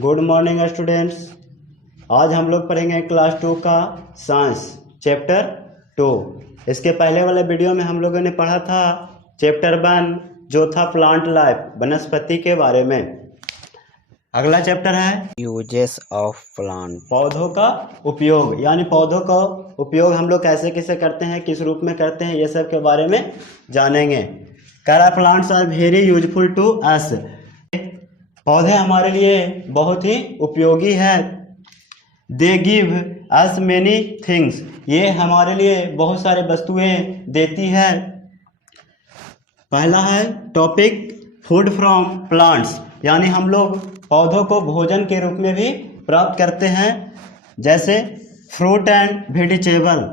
Good morning students. आज हम लोग पढ़ेंगे क्लास 2 का साइंस चैप्टर 2। इसके पहले वाले वीडियो में हम लोगों ने पढ़ा था चैप्टर 1 जो था प्लांट लाइफ, वनस्पति के बारे में। अगला चैप्टर है यूजेस ऑफ प्लांट, पौधों का उपयोग, यानी पौधों का उपयोग हम लोग कैसे कैसे करते हैं, किस रूप में करते हैं, ये सब के बारे में जानेंगे। Plants are very useful to us, पौधे हमारे लिए बहुत ही उपयोगी है। They give us many things, ये हमारे लिए बहुत सारे वस्तुएं देती है। पहला है टॉपिक फूड फ्रॉम प्लांट्स, यानी हम लोग पौधों को भोजन के रूप में भी प्राप्त करते हैं, जैसे फ्रूट एंड वेजिटेबल,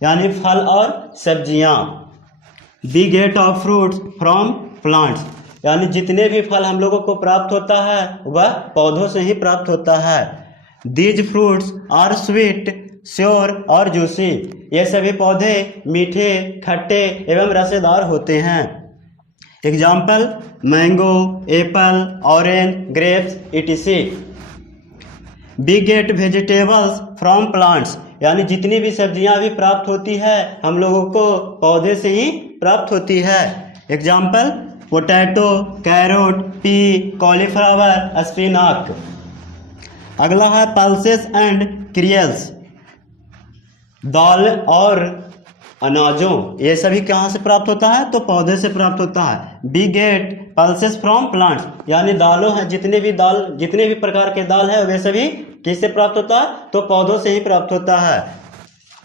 यानी फल और सब्जियां। The get of fruits from plants, यानी जितने भी फल हम लोगों को प्राप्त होता है वह पौधों से ही प्राप्त होता है। These fruits are sweet, sour और जूसी, ये सभी पौधे मीठे, खट्टे एवं रसेदार होते हैं। Example mango, apple, orange, grapes etc। We get vegetables from plants, यानी जितनी भी सब्जियां भी प्राप्त होती है हम लोगों को पौधे से ही प्राप्त होती है। Example potato, carrot, pea, cauliflower, spinach. अगला है पल्सेस एंड क्रियल्स, दाल और अनाजों, ये सभी कहाँ से प्राप्त होता है तो पौधे से प्राप्त होता है। We get pulses from plants, यानी दालों हैं, जितने भी प्रकार के दाल है वे सभी किससे प्राप्त होता है तो पौधों से ही प्राप्त होता है।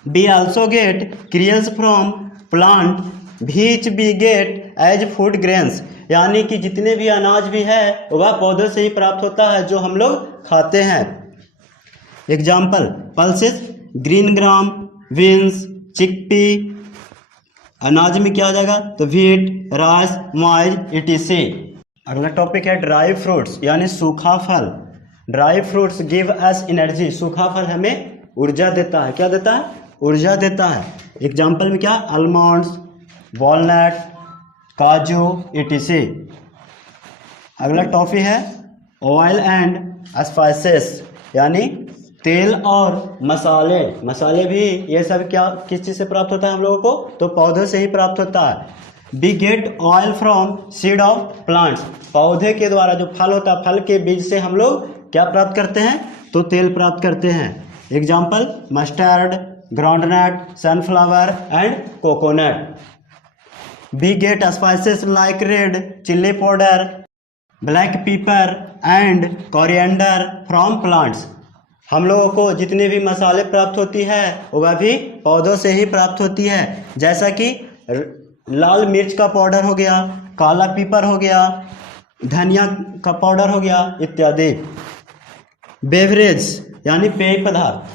We also get cereals from plant which we get as food grains, यानी कि जितने भी अनाज भी है वह पौधों से ही प्राप्त होता है जो हम लोग खाते हैं। Example pulses green gram, beans, chickpea. अनाज में क्या आ जाएगा तो व्हीट, राइस, माइज etc। अगला टॉपिक है ड्राई फ्रूट्स, यानी सूखा फल। Dry fruits give us energy, सूखा फल हमें ऊर्जा देता है। क्या देता है? ऊर्जा देता है। एग्जाम्पल में क्या? आलमंड्स, वॉलनट, काजू etc। अगला टॉपिक है ऑयल एंड स्पाइसेस, यानी तेल और मसाले भी ये सब क्या किस चीज़ से प्राप्त होता है हम लोगों को तो पौधों से ही प्राप्त होता है। We get oil from seed of plants, पौधे के द्वारा जो फल होता है फल के बीज से हम लोग क्या प्राप्त करते हैं तो तेल प्राप्त करते हैं। Example mustard, groundnut, sunflower and coconut. We get spices like red chilli powder, black pepper and coriander from plants, हम लोगों को जितने भी मसाले प्राप्त होती है वह भी पौधों से ही प्राप्त होती है, जैसा कि लाल मिर्च का पाउडर हो गया, काला पीपर हो गया, धनिया का पाउडर हो गया इत्यादि। बेवरेज यानी पेय पदार्थ,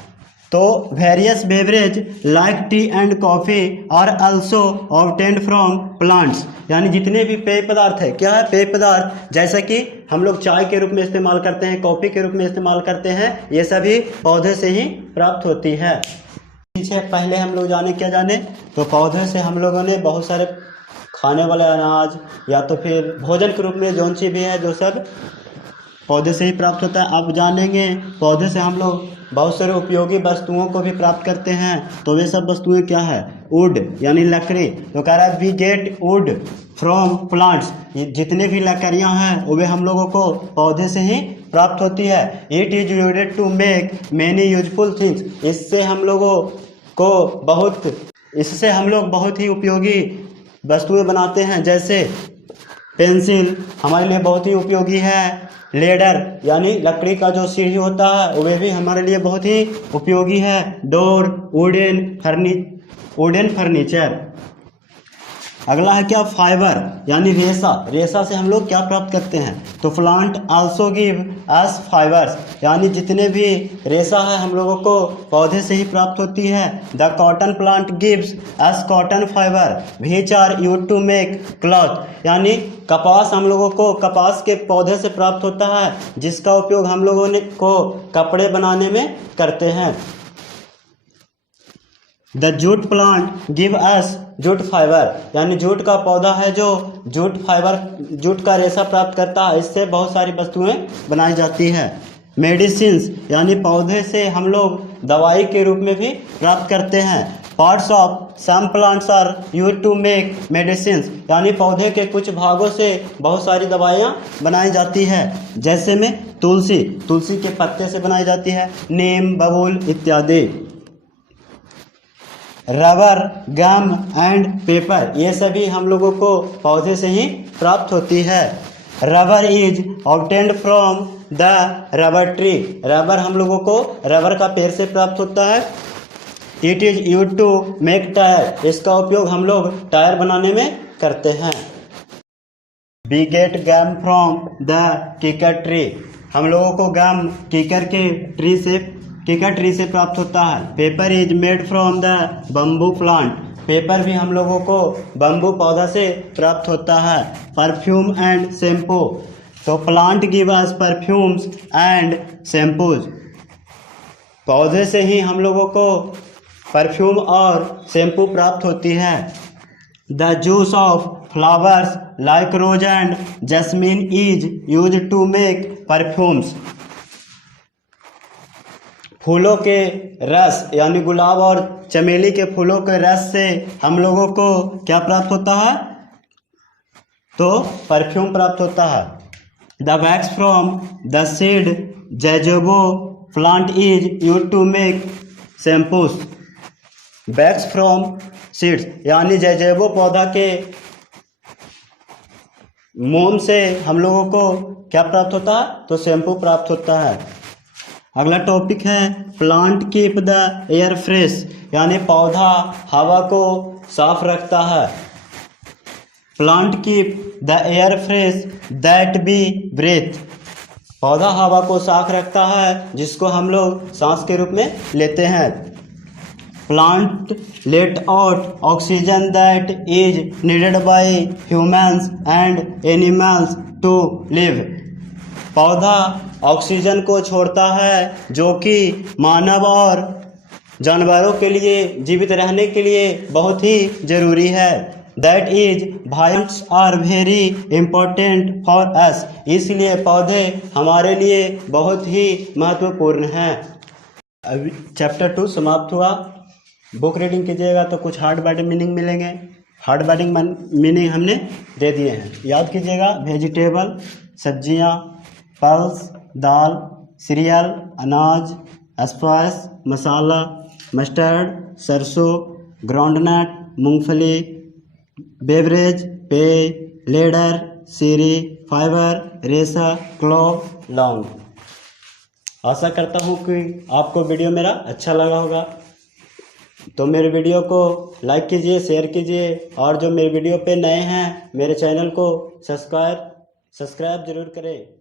तो various beverage like tea and coffee are also obtained from plants, यानी जितने भी पेय पदार्थ है, क्या है पेय पदार्थ, जैसा कि हम लोग चाय के रूप में इस्तेमाल करते हैं, कॉफ़ी के रूप में इस्तेमाल करते हैं, ये सभी पौधे से ही प्राप्त होती है। पीछे पहले हम लोग जाने तो पौधे से हम लोगों ने बहुत सारे खाने वाले अनाज या तो फिर भोजन के रूप में जौन सी भी है जो सब पौधे से ही प्राप्त होता है। अब जानेंगे पौधे से हम लोग बहुत सारे उपयोगी वस्तुओं को भी प्राप्त करते हैं, तो वे सब वस्तुएं क्या है? वुड यानी लकड़ी, तो कह रहा है we get wood from plants, जितने भी लकड़ियां हैं वे हम लोगों को पौधे से ही प्राप्त होती है। It is used to make many useful things, इससे हम लोग बहुत ही उपयोगी वस्तुएं बनाते हैं, जैसे पेंसिल हमारे लिए बहुत ही उपयोगी है। लेडर यानी लकड़ी का जो सीढ़ी होता है वह भी हमारे लिए बहुत ही उपयोगी है। Door wooden furniture. अगला है क्या? फाइबर यानी रेशा से हम लोग क्या प्राप्त करते हैं तो plant also give us fibres, यानी जितने भी रेशा है हम लोगों को पौधे से ही प्राप्त होती है। The cotton plant gives us cotton fibre which are used to make cloth, यानी कपास हम लोगों को कपास के पौधे से प्राप्त होता है, जिसका उपयोग हम लोगों को कपड़े बनाने में करते हैं। The jute plant give us jute fibre, यानी जूट का पौधा है जो जूट का रेशा प्राप्त करता है, इससे बहुत सारी वस्तुएं बनाई जाती है। मेडिसिन्स यानी पौधे से हम लोग दवाई के रूप में भी प्राप्त करते हैं। Parts of some plants are use to make medicines यानी पौधे के कुछ भागों से बहुत सारी दवाइयाँ बनाई जाती है। जैसे में तुलसी के पत्ते से बनाई जाती है, नीम, बबूल इत्यादि। रबर, गम एंड पेपर ये सभी हम लोगों को पौधे से ही प्राप्त होती है। Rubber is obtained from the rubber tree, rubber हम लोगों को रबर का पेड़ से प्राप्त होता है। It is use to make tyre, इसका उपयोग हम लोग टायर बनाने में करते हैं। We get gum from the kikar tree, हम लोगों को गम कीकर ट्री से प्राप्त होता है। Paper is made from the bamboo plant, paper भी हम लोगों को बम्बू पौधा से प्राप्त होता है। परफ्यूम एंड शैम्पू, तो plant give us perfumes and shampoos, पौधे से ही हम लोगों को परफ्यूम और शैम्पू प्राप्त होती है। The juice of flowers like rose and jasmine is use to make perfumes, फूलों के रस यानी गुलाब और चमेली के फूलों के रस से हम लोगों को क्या प्राप्त होता है, तो परफ्यूम प्राप्त होता है। The wax from the seed jojoba plant is use to make shampoos, wax from seeds यानी जैजोबो पौधा के मोम से हम लोगों को क्या प्राप्त होता है, तो शैम्पू प्राप्त होता है। अगला टॉपिक है plant keep the air fresh यानी पौधा हवा को साफ रखता है। Plant keep the air fresh that we breathe, पौधा हवा को साफ रखता है जिसको हम लोग सांस के रूप में लेते हैं। Plant let out oxygen that is needed by humans and animals to live, पौधा ऑक्सीजन को छोड़ता है जो कि मानव और जानवरों के लिए जीवित रहने के लिए बहुत ही जरूरी है। That is plants are very important for us, इसलिए पौधे हमारे लिए बहुत ही महत्वपूर्ण हैं। अभी चैप्टर 2 समाप्त हुआ। बुक रीडिंग कीजिएगा तो कुछ हार्ड वर्ड मीनिंग मिलेंगे, हार्ड वर्डिंग मीनिंग हमने दे दिए हैं, याद कीजिएगा। वेजिटेबल सब्जियां, पल्स दाल, सीरियल अनाज, स्पाइस मसाला, मस्टर्ड सरसों, ग्राउंडनट मूंगफली, बेवरेज पेय, लेडर सीरी, फाइबर रेशा, क्लोव लौंग। आशा करता हूँ कि आपको वीडियो मेरा अच्छा लगा होगा, तो मेरे वीडियो को लाइक कीजिए, शेयर कीजिए, और जो मेरे वीडियो पे नए हैं मेरे चैनल को सब्सक्राइब ज़रूर करें।